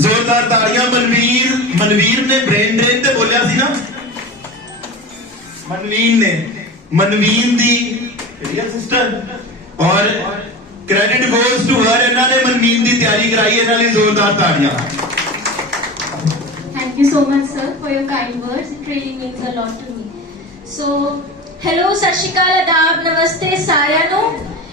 ਜ਼ੋਰਦਾਰ ਤਾੜੀਆਂ ਮਨਵੀਰ ਮਨਵੀਰ ਨੇ ਬ੍ਰੇਨ ਡਰੇਨ ਤੇ ਬੋਲਿਆ ਸੀ ਨਾ ਮਨਵੀਰ ਨੇ ਮਨਵੀਰ ਦੀ ਰੀਅਲ ਸਿਸਟਰ ਔਰ ਕ੍ਰੈਡਿਟ ਗੋਜ਼ ਟੂ ਹਰ ਇਹਨਾਂ ਨੇ ਮਨਵੀਰ ਦੀ ਤਿਆਰੀ ਕਰਾਈ ਇਹਨਾਂ ਲਈ ਜ਼ੋਰਦਾਰ ਤਾੜੀਆਂ Thank you so much, sir, for your kind words. It really means a lot to me. So, hello, ਸਤਿ ਸ਼੍ਰੀ ਅਕਾਲ, ਆਦਾਬ, ਨਮਸਤੇ ਸਾਰਿਆਂ ਨੂੰ।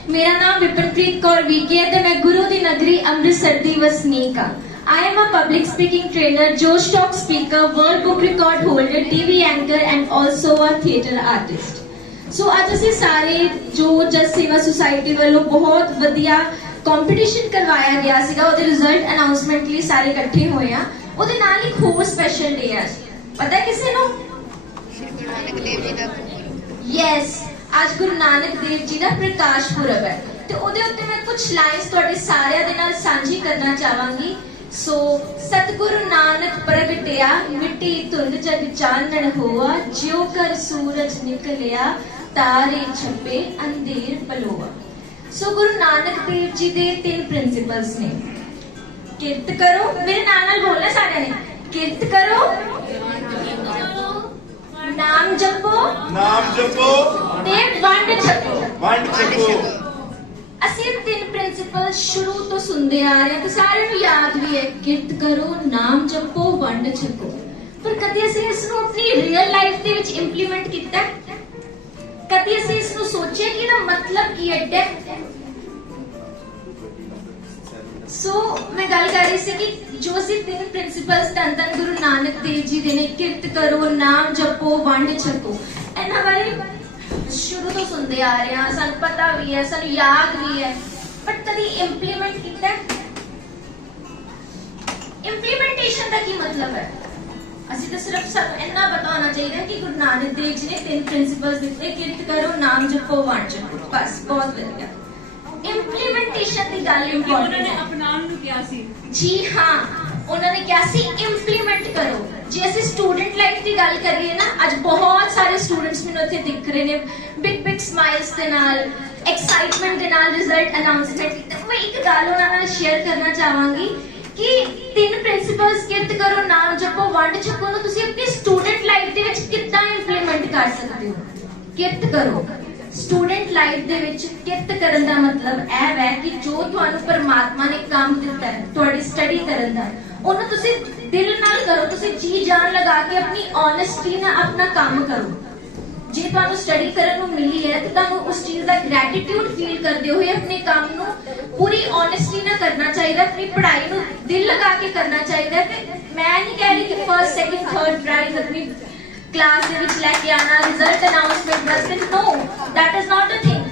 ਮੇਰਾ ਨਾਮ ਵਿਪਨਪ੍ਰੀਤ ਕੌਰ ਵੀਕੇ ਹੈ ਤੇ ਮੈਂ ਗੁਰੂ ਦੀ ਨਗਰੀ ਅੰਮ੍ਰਿਤਸਰ ਦੀ ਵਸਨੀਕ ਹਾਂ। I am a public speaking trainer, Josh Talk speaker, world book record holder, TV anchor and also a theatre artist. ਸੋ ਅੱਜ ਅਸੀਂ ਸਾਰੇ ਜੋ ਜਸ ਸੇਵਾ ਸੁਸਾਇਟੀ ਵੱਲੋਂ ਬਹੁਤ ਵਧੀਆ ਕੰਪੀਟੀਸ਼ਨ ਕਰਵਾਇਆ ਗਿਆ ਸੀਗਾ ਉਹਦੇ ਰਿਜ਼ਲਟ ਅਨਾਉਂਸਮੈਂਟ ਲਈ ਸਾਰੇ ਇਕੱਠੇ ਹੋਏ ਆ ਉਹਦੇ ਨਾਲ ਇੱਕ ਹੋਰ ਸਪੈਸ਼ਲ ਡੇ ਆ ਪਤਾ ਕਿਸੇ ਨੂੰ ਗੁਰੂ ਨਾਨਕ ਦੇਵ ਜੀ ਦਾ ਯੈਸ ਅੱਜ ਗੁਰੂ ਨਾਨਕ ਦੇਵ ਜੀ ਦਾ ਪ੍ਰਕਾਸ਼ ਪੁਰਬ ਹੈ ਤੇ ਉਹਦੇ ਉੱਤੇ ਮੈਂ ਕੁਝ ਲਾਈਨਸ ਤੁਹਾਡੇ ਸਾਰਿਆਂ ਦੇ ਨਾਲ ਸਾਂਝੀ ਕਰਨਾ ਚਾਹਾਂਗੀ ਸੋ ਸਤਿਗੁਰੂ ਨਾਨਕ ਪ੍ਰਗਟਿਆ ਮਿੱਟੀ ਧੁੰਦ ਜਗ ਚਾਨਣ ਹੋਆ ਜਿਉ ਕਰ ਸੂਰਜ ਨਿਕਲਿਆ ਤਾਰੇ ਛੱਪੇ ਅੰਧੇਰ ਪਲੋਆ। ਸੋ ਗੁਰੂ ਨਾਨਕ ਦੇਵ ਜੀ ਦੇ ਤਿੰਨ ਪ੍ਰਿੰਸੀਪਲਸ ਨੇ। ਕਿਰਤ ਕਰੋ ਮੇਰੇ ਨਾਲ ਨਾਲ ਬੋਲਣਾ ਸਾਰਿਆਂ ਨੇ। ਕਿਰਤ ਕਰੋ। ਨਾਮ ਜਪੋ। ਨਾਮ ਜਪੋ। ਤੇ ਵੰਡ ਛਕੋ। ਵੰਡ ਛਕੋ। ਅਸੀਂ ਪ੍ਰਿੰਸੀਪਲ ਸ਼ੁਰੂ ਤੋਂ ਸੁਣਦੇ ਆ ਰਹੇ ਹਾਂ ਤੇ ਸਾਰਿਆਂ ਨੂੰ ਯਾਦ ਵੀ ਹੈ, ਕਿਰਤ ਕਰੋ, ਨਾਮ ਜਪੋ, ਵੰਡ ਛਕੋ। ਪਰ ਕਦੀ ਅਸੀਂ ਇਸ ਨੂੰ ਆਪਣੀ ਰੀਅਲ ਲਾਈਫ ਦੇ ਵਿੱਚ ਇੰਪਲੀਮੈਂਟ ਕੀਤਾ ਕਦੀ ਅਸੀਂ ਇਸ ਨੂੰ ਸੋਚਿਆ ਕਿ ਇਹਦਾ ਮਤਲਬ ਕੀ ਹੈ ਡੈਪਥ ਸੋ ਮੈਂ ਗੱਲ ਕਰ ਰਹੀ ਸੀ ਕਿ ਜੋ ਅਸੀਂ ਤਿੰਨ ਪ੍ਰਿੰਸੀਪਲਸ ਧੰਨ ਧੰਨ ਗੁਰੂ ਨਾਨਕ ਦੇਵ ਜੀ ਦੇ ਨੇ, ਕਿਰਤ ਕਰੋ, ਨਾਮ ਜਪੋ, ਵੰਡ ਛਕੋ, ਇਹਨਾਂ ਬਾਰੇ ਸ਼ੁਰੂ ਤੋਂ ਸੁਣਦੇ ਆ ਰਹੇ ਹਾਂ ਸਾਨੂੰ ਪਤਾ ਵੀ ਹੈ, ਸਾਨੂੰ ਯਾਦ ਵੀ ਹੈ। ਬਟ ਕਦੀ ਇੰਪਲੀਮੈਂਟ ਕੀਤਾ ਇੰਪਲੀਮੈਂਟੇਸ਼ਨ ਦਾ ਕੀ ਮਤਲਬ ਹੈ ਅਸੀਂ ਤਾਂ ਸਿਰਫ ਸਾਨੂੰ ਇੰਨਾ ਪਤਾ ਹੋਣਾ ਚਾਹੀਦਾ ਕਿ ਗੁਰੂ ਨਾਨਕ ਦੇਵ ਜੀ ਨੇ ਤਿੰਨ ਪ੍ਰਿੰਸੀਪਲਸ ਦਿੱਤੇ ਕਿਰਤ ਕਰੋ ਨਾਮ ਜਪੋ ਵੰਡ ਛਕੋ ਬਸ ਬਹੁਤ ਵਧੀਆ ਇੰਪਲੀਮੈਂਟੇਸ਼ਨ ਦੀ ਗੱਲ ਕਿ ਉਹਨਾਂ ਨੇ ਇੰਪੋਰਟੈਂਟ ਅਪਨਾਉਣ ਨੂੰ ਕਿਹਾ ਸੀ ਜੀ ਹਾਂ ਉਹਨਾਂ ਨੇ ਕਿਹਾ ਸੀ ਇੰਪਲੀਮੈਂਟ ਕਰੋ ਜੇ ਅਸੀਂ ਸਟੂਡੈਂਟ ਲਾਈਫ ਦੀ ਗੱਲ ਕਰੀਏ ਨਾ ਅੱਜ ਬਹੁਤ ਸਾਰੇ ਸਟੂਡੈਂਟਸ ਮੈਨੂੰ ਇੱਥੇ ਦਿਖ ਰਹੇ ਨੇ ਬਿਗ ਬਿਗ ਸਮਾਈਲਸ ਦੇ ਨਾਲ ਐਕਸਾਈਟਮੈਂਟ ਦੇ ਨਾਲ ਰਿਜ਼ਲਟ ਅਨਾਉਂਸਮੈਂਟ ਮੈਂ ਇੱਕ ਗੱਲ ਉਹਨਾਂ ਨਾਲ ਸ਼ੇਅਰ ਕਰਨਾ ਚਾਹਾਂਗੀ ਕਿ ਤਿੰਨ ਪ੍ਰਿੰਸੀਪਲਸ ਕਿਰਤ ਕਰੋ ਨਾਮ ਜਪੋ, ਵੰਡ ਛਕੋ ਨੂੰ ਤੁਸੀਂ ਆਪਣੀ ਸਟੂਡੈਂਟ ਲਾਈਫ ਦੇ ਵਿੱਚ ਕਿੱਦਾਂ ਇੰਪਲੀਮੈਂਟ ਕਰ ਸਕਦੇ ਹੋ? ਕਿਰਤ ਕਰੋ। ਸਟੂਡੈਂਟ ਲਾਈਫ ਦੇ ਵਿੱਚ ਕਿਰਤ ਕਰਨ ਦਾ ਮਤਲਬ ਇਹ ਹੈ ਕਿ ਜੋ ਤੁਹਾਨੂੰ ਪਰਮਾਤਮਾ ਨੇ ਕੰਮ ਦਿੱਤਾ ਹੈ, ਤੁਹਾਡੀ ਸਟੱਡੀ ਕਰਨ ਦਾ, ਉਹਨੂੰ ਤੁਸੀਂ ਦਿਲ ਨਾਲ ਕਰੋ, ਤੁਸੀਂ ਜੀ ਜਾਨ ਲਗਾ ਕੇ ਆਪਣੀ ਓਨੈਸਟੀ ਨਾਲ ਆਪਣਾ ਕੰਮ ਕਰੋ। ਜੇ ਤੁਹਾਨੂੰ ਸਟੱਡੀ ਕਰਨ ਨੂੰ ਮਿਲੀ ਹੈ ਤੇ ਤੁਹਾਨੂੰ ਉਸ ਚੀਜ਼ ਦਾ ਗ੍ਰੈਟੀਟਿਊਡ ਫੀਲ ਕਰਦੇ ਹੋਏ ਆਪਣੇ ਕੰਮ ਨੂੰ ਪੂਰੀ ਓਨੈਸਟੀ ਨਾਲ ਕਰਨਾ ਚਾਹੀਦਾ, ਆਪਣੀ ਪੜ੍ਹਾਈ ਨੂੰ ਦਿਲ ਲਗਾ ਕੇ ਕਰਨਾ ਚਾਹੀਦਾ ਤੇ ਮੈਂ ਨਹੀਂ ਕਹਿ ਰਹੀ ਕਿ ਫਰਸਟ ਸੈਕਿੰਡ ਥਰਡ ਪ੍ਰਾਈਜ਼ ਆਪਣੀ ਕਲਾਸ ਦੇ ਵਿੱਚ ਲੈ ਕੇ ਆਣਾ ਰਿਜ਼ਲਟ ਅਨਾਉਂਸਮੈਂਟ ਵਾਸਤੇ ਨੋ that is not the thing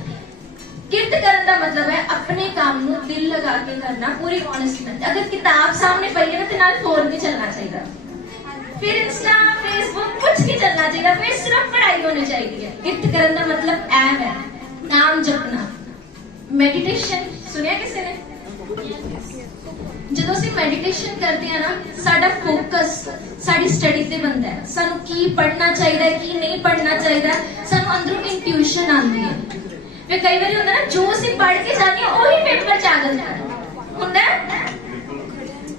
ਕਿਰਤ ਕਰਨ ਦਾ ਮਤਲਬ ਹੈ ਆਪਣੇ ਕੰਮ ਨੂੰ ਦਿਲ ਲਗਾ ਕੇ ਕਰਨਾ, ਪੂਰੀ ਓਨੈਸਟੀ ਨਾਲ। ਅਗਰ ਕਿਤਾਬ ਸਾਹਮਣੇ ਪਈ ਹੈ ਤੇ ਨਾਲ ਫੋਨ ਨਹੀਂ ਚੱਲਣਾ ਚਾਹੀਦਾ। ਫਿਰ ਇੰਸਟਾ ਫੇਸਬੁੱਕ ਕੁਝ ਨਹੀਂ ਚੱਲਣਾ ਚਾਹੀਦਾ, ਫਿਰ ਸਿਰਫ ਪੜ੍ਹਾਈ ਹੋਣੀ ਚਾਹੀਦੀ ਹੈ। ਕਿਰਤ ਕਰਨ ਦਾ ਮਤਲਬ ਐ ਹੈ, ਨਾਮ ਜਪਣਾ। ਮੈਡੀਟੇਸ਼ਨ ਸੁਣਿਆ ਕਿਸੇ ਨੇ? ਜਦੋਂ ਅਸੀਂ ਮੈਡੀਟੇਸ਼ਨ ਕਰਦੇ ਆ ਨਾ, ਸਾਡਾ ਫੋਕਸ ਸਾਡੀ ਸਟੱਡੀ ਤੇ ਬੰਦਾ ਹੈ। ਸਾਨੂੰ ਕੀ ਪੜ੍ਹਨਾ ਚਾਹੀਦਾ, ਕੀ ਨਹੀਂ ਪੜ੍ਹਨਾ ਚਾਹੀਦਾ, ਸਾਨੂੰ ਅੰਦਰੋਂ ਇੰਟੂਇਸ਼ਨ ਆਉਂਦੀ ਹੈ। ਫਿਰ ਕਈ ਵਾਰੀ ਹੁੰਦਾ ਨਾ, ਜੋ ਅਸੀਂ ਪੜ੍ਹ ਕੇ ਜਾਂਦੇ ਹਾਂ, ਉਹੀ ਪੇਪਰ ਚ ਆ ਜਾਂਦਾ। ਹੁੰਦਾ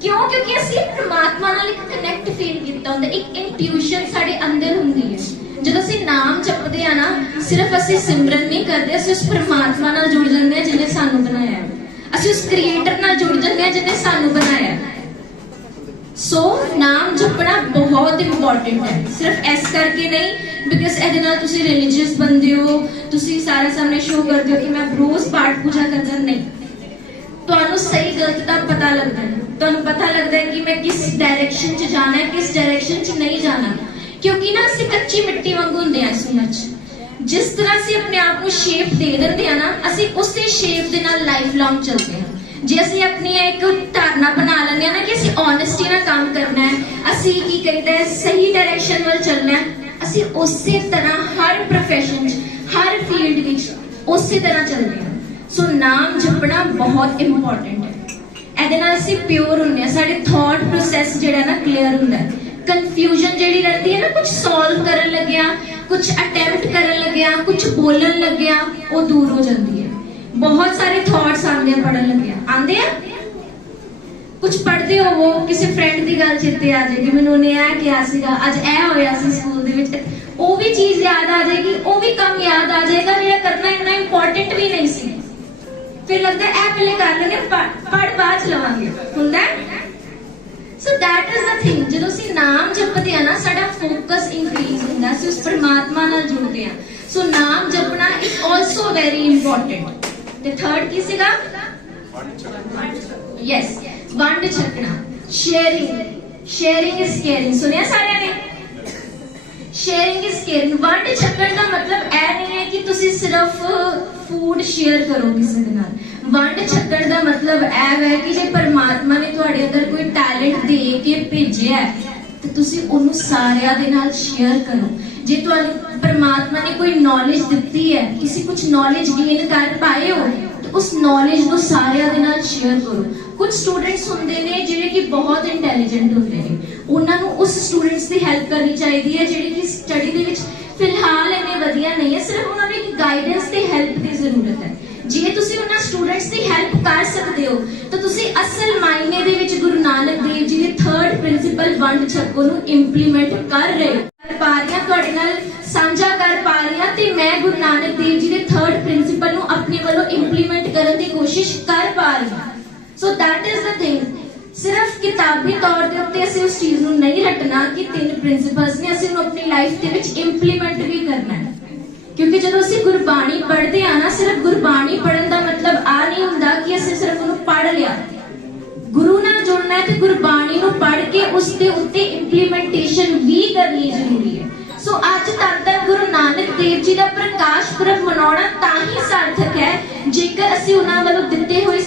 ਕਿਉਂ? ਕਿਉਂਕਿ ਅਸੀਂ ਪ੍ਰਮਾਤਮਾ ਨਾਲ ਇੱਕ ਕਨੈਕਟ ਫੀਲ ਕੀਤਾ ਹੁੰਦਾ। ਇੱਕ ਇੰਟਿਊਸ਼ਨ ਸਾਡੇ ਅੰਦਰ ਹੁੰਦੀ ਹੈ। ਜਦੋਂ ਅਸੀਂ ਨਾਮ ਜਪਦੇ ਆ ਨਾ, ਸਿਰਫ ਅਸੀਂ ਸਿਮਰਨ ਨਹੀਂ ਕਰਦੇ, ਅਸੀਂ ਉਸ ਪ੍ਰਮਾਤਮਾ ਨਾਲ ਜੁੜ ਜਾਂਦੇ ਆ ਜਿਹਨੇ ਸਾਨੂੰ ਬਣਾਇਆ ਅਸੀਂ ਉਸ ਕ੍ਰੀਏਟਰ ਨਾਲ ਜੁੜ ਜਾਂਦੇ ਆ ਜਿਹਨੇ ਸਾਨੂੰ ਬਣਾਇਆ ਸੋ ਨਾਮ ਜਪਣਾ ਬਹੁਤ ਇੰਪੋਰਟੈਂਟ ਹੈ। ਸਿਰਫ ਇਸ ਕਰਕੇ ਨਹੀਂ ਬਿਕਾਜ਼ ਇਹਦੇ ਨਾਲ ਤੁਸੀਂ ਰਿਲੀਜੀਅਸ ਬੰਦੇ ਹੋ, ਤੁਸੀਂ ਸਾਰੇ ਸਾਹਮਣੇ ਸ਼ੋਅ ਕਰਦੇ ਹੋ ਕਿ ਮੈਂ ਰੋਜ਼ ਪਾਠ ਪੂਜਾ ਕਰਦਾ। ਨਹੀਂ। ਤੁਹਾਨੂੰ ਸਹੀ ਗਲਤ ਦਾ ਪਤਾ ਲੱਗਦਾ ਹੈ। ਤੁਹਾਨੂੰ ਪਤਾ ਲੱਗਦਾ ਹੈ ਕਿ ਮੈਂ ਕਿਸ ਡਾਇਰੈਕਸ਼ਨ 'ਚ ਜਾਣਾ ਹੈ, ਕਿਸ ਡਾਇਰੈਕਸ਼ਨ 'ਚ ਨਹੀਂ ਜਾਣਾ। ਕਿਉਂਕਿ ਨਾ ਅਸੀਂ ਕੱਚੀ ਮਿੱਟੀ ਵਾਂਗੂ ਹੁੰਦੇ ਹਾਂ ਇਸ ਉਮਰ 'ਚ ਜਿਸ ਤਰ੍ਹਾਂ ਅਸੀਂ ਆਪਣੇ ਆਪ ਨੂੰ ਸ਼ੇਪ ਦੇ ਦਿੰਦੇ ਆ ਨਾ, ਅਸੀਂ ਉਸੇ ਸ਼ੇਪ ਦੇ ਨਾਲ ਲਾਈਫ ਲੌਂਗ ਚੱਲਦੇ ਹਾਂ। ਜੇ ਅਸੀਂ ਆਪਣੀ ਇੱਕ ਧਾਰਨਾ ਬਣਾ ਲੈਂਦੇ ਆ ਨਾ ਕਿ ਅਸੀਂ ਓਨੈਸਟੀ ਨਾਲ ਕੰਮ ਕਰਨਾ ਹੈ, ਅਸੀਂ ਕੀ ਕਰੀਦਾ ਹੈ, ਸਹੀ ਡਾਇਰੈਕਸ਼ਨ ਵੱਲ ਚੱਲਣਾ ਹੈ, ਅਸੀਂ ਉਸੇ ਤਰ੍ਹਾਂ ਹਰ profession 'ਚ, ਹਰ ਫੀਲਡ ਵਿੱਚ ਉਸੇ ਤਰ੍ਹਾਂ ਚੱਲਦੇ ਹਾਂ। ਸੋ ਨਾਮ ਜਪਣਾ ਬਹੁਤ ਇੰਪੋਰਟੈਂਟ ਹੈ। ਇਹਦੇ ਨਾਲ ਅਸੀਂ ਪਿਓਰ ਹੁੰਦੇ ਆ ਸਾਡੇ ਥਾਟ ਪ੍ਰੋਸੈਸ ਜਿਹੜਾ ਨਾ ਕਲੀਅਰ ਹੁੰਦਾ ਕਨਫਿਊਜ਼ਨ ਜਿਹੜੀ ਰਹਿੰਦੀ ਹੈ ਨਾ ਕੁਝ ਸੋਲਵ ਕਰਨ ਲੱਗਿਆ ਕੁਝ ਅਟੈਂਪਟ ਕਰਨ ਲੱਗਿਆ ਕੁਝ ਬੋਲਣ ਲੱਗਿਆ, ਉਹ ਦੂਰ ਹੋ ਜਾਂਦੀ ਹੈ। ਬਹੁਤ ਸਾਰੇ ਥਾਟਸ ਆਉਂਦੇ ਆ ਪੜਨ ਲੱਗਿਆ। ਆਉਂਦੇ ਆ? ਕੁਝ ਪੜ੍ਹਦੇ ਹੋਵੋ, ਕਿਸੇ ਫਰੈਂਡ ਦੀ ਗੱਲ ਚੇਤੇ ਆ ਜਾਏਗੀ। ਮੈਨੂੰ ਉਹਨੇ ਇਹ ਕਿਹਾ ਸੀਗਾ, ਅੱਜ ਇਹ ਹੋਇਆ ਸੀ ਸਕੂਲ ਦੇ ਵਿੱਚ। ਉਹ ਵੀ ਚੀਜ਼ ਯਾਦ ਆ ਜਾਏਗੀ, ਉਹ ਵੀ ਕੰਮ ਯਾਦ ਆ ਜਾਏਗਾ। ਜਿਹੜਾ ਕਰਨਾ ਇੰਨਾ ਇੰਪੋਰਟੈਂਟ ਫਿਰ ਲੱਗਦਾ ਇਹ ਪਹਿਲੇ ਕਰ ਲੈਣੇ ਪੜ ਬਾਅਦ ਲਵਾਂਗੇ। ਹੁੰਦਾ so that is the thing ਜਦੋਂ ਅਸੀਂ ਨਾਮ ਜਪਦੇ ਆ ਨਾ, ਸਾਡਾ ਫੋਕਸ ਇਨਕਰੀਜ਼ ਹੁੰਦਾ ਅਸੀਂ ਉਸ ਪਰਮਾਤਮਾ ਨਾਲ ਜੁੜਦੇ ਆ ਸੋ ਨਾਮ ਜਪਣਾ ਇਜ਼ ਆਲਸੋ ਵੈਰੀ ਇੰਪੋਰਟੈਂਟ ਤੇ ਥਰਡ ਕੀ ਸੀਗਾ? ਯੈਸ ਵੰਡ ਛਕਣਾ। ਸ਼ੇਅਰਿੰਗ ਸ਼ੇਅਰਿੰਗ ਇਜ਼ ਕੇਅਰਿੰਗ ਸੁਣਿਆ ਸਾਰਿਆਂ ਨੇ? ਸ਼ੇਅਰਿੰਗ ਇਜ਼ ਕੇਅਰਿੰਗ ਵੰਡ ਛਕਣ ਦਾ ਮਤਲਬ ਇਹ ਨਹੀਂ ਕਿ ਤੁਸੀਂ ਸਿਰਫ ਫੂਡ ਸ਼ੇਅਰ ਕਰੋ ਕਿਸੇ ਦੇ ਨਾਲ। ਵੰਡ ਛਕਣ ਦਾ ਮਤਲਬ ਇਹ ਹੈ ਕਿ ਜੇ ਪਰਮਾਤਮਾ ਨੇ ਤੁਹਾਡੇ ਅੰਦਰ ਕੋਈ ਟੈਲੈਂਟ ਦੇ ਕੇ ਭੇਜਿਆ ਤੇ ਤੁਸੀਂ ਉਹਨੂੰ ਸਾਰਿਆਂ ਦੇ ਨਾਲ ਸ਼ੇਅਰ ਕਰੋ। ਜੇ ਤੁਹਾਨੂੰ ਪਰਮਾਤਮਾ ਨੇ ਕੋਈ ਨੌਲੇਜ ਦਿੱਤੀ ਹੈ, ਤੁਸੀਂ ਕੁਝ ਨੌਲੇਜ ਗੇਨ ਕਰ ਪਾਏ ਹੋ, ਤੇ ਉਸ ਨੌਲੇਜ ਨੂੰ ਸਾਰਿਆਂ ਦੇ ਨਾਲ ਸ਼ੇਅਰ ਕਰੋ। ਕੁਝ ਸਟੂਡੈਂਟਸ ਹੁੰਦੇ ਨੇ ਜਿਹੜੇ ਕਿ ਬਹੁਤ ਇੰਟੈਲੀਜੈਂਟ ਹੁੰਦੇ ਨੇ। ਉਹਨਾਂ ਨੂੰ ਉਸ ਸਟੂਡੈਂਟਸ ਦੀ ਹੈਲਪ ਕਰਨੀ ਚਾਹੀਦੀ ਹੈ, ਜਿਹੜੇ ਕਿ ਸਟੱਡੀ ਸਿਰਫ ਉਹਨਾਂ ਨੂੰ ਇੱਕ ਗਾਈਡੈਂਸ ਤੇ ਹੈਲਪ ਦੀ ਜ਼ਰੂਰਤ ਹੈ। ਜੇ ਤੁਸੀਂ ਉਹਨਾਂ ਸਟੂਡੈਂਟਸ ਦੀ ਹੈਲਪ ਕਰ ਸਕਦੇ ਹੋ, ਤਾਂ ਤੁਸੀਂ ਅਸਲ ਮਾਇਨੇ ਦੇ ਵਿੱਚ ਗੁਰੂ ਨਾਨਕ ਦੇਵ ਜੀ ਦੇ ਥਰਡ ਪ੍ਰਿੰਸੀਪਲ ਵੰਡ ਛਕੋ ਨੂੰ ਇੰਪਲੀਮੈਂਟ ਕਰ ਰਹੇ ਕਰ ਪਾ ਰਹੀ ਤੁਹਾਡੇ ਨਾਲ ਸਾਂਝਾ ਕਰ ਪਾ ਰਹੀ ਤੇ ਮੈਂ ਗੁਰੂ ਨਾਨਕ ਦੇਵ ਜੀ ਦੇ ਥਰਡ ਪ੍ਰਿੰਸੀਪਲ ਨੂੰ ਆਪਣੇ ਵੱਲੋਂ ਇੰਪਲੀਮੈਂਟ ਕਰਨ ਦੀ ਕੋਸ਼ਿਸ਼ ਕਰ ਪਾ ਰਹੀ ਹਾਂ। So that is the thing ਸਿਰਫ ਕਿਤਾਬੀ ਤੌਰ ਦੇ ਉੱਤੇ ਅਸੀਂ ਉਸ ਚੀਜ਼ ਨੂੰ ਨਹੀਂ ਰੱਟਣਾ ਕਿ ਤਿੰਨ ਪ੍ਰਿੰਸੀਪਲਸ ਨੇ, ਅਸੀਂ ਉਹਨੂੰ ਆਪਣੀ ਲਾਈਫ ਦੇ ਵਿੱਚ ਇੰਪਲੀਮੈਂਟ ਵੀ ਕਰਨਾ ਹੈ। ਕਿਉਂਕਿ ਜਦੋਂ ਅਸੀਂ ਗੁਰਬਾਣੀ ਪੜ੍ਹਦੇ ਆ ਨਾ, ਸਿਰਫ ਗੁਰਬਾਣੀ ਪੜ੍ਹਨ ਦਾ ਮਤਲਬ ਆ ਨਹੀਂ ਹੁੰਦਾ ਕਿ ਅਸੀਂ ਸਿਰਫ ਉਹਨੂੰ ਪੜ੍ਹ ਲਿਆ। ਗੁਰੂ ਨਾਲ ਜੁੜਨਾ ਹੈ ਤੇ ਗੁਰਬਾਣੀ ਨੂੰ ਪੜ੍ਹ ਕੇ ਉਸ ਦੇ ਉੱਤੇ ਇੰਪਲੀਮੈਂਟੇਸ਼ਨ ਵੀ ਕਰਨੀ ਜ਼ਰੂਰੀ ਹੈ। ਸੋ ਅੱਜ ਤੱਕ ਤਾਂ ਗੁਰੂ ਨਾਨਕ ਦੇਵ ਜੀ ਦਾ ਪ੍ਰਕਾਸ਼ ਪੁਰਬ ਮਨਾਉਣਾ ਤਾਂ ਹੀ ਸਾਰਥਕ ਹੈ। ਜੇਕਰ ਅਸੀਂ ਉਹਨਾਂ ਵੱਲੋਂ ਦਿੱਤੇ ਹੋਏ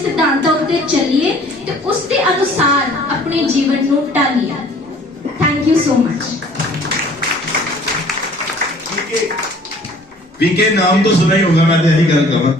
ਵੀ ਕੇ ਨਾਮ ਤੋਂ ਸੁਣਾ ਹੀ ਹੋਗਾ ਮੈਂ ਤੇ ਇਹੀ ਗੱਲ ਕਹਾਂ।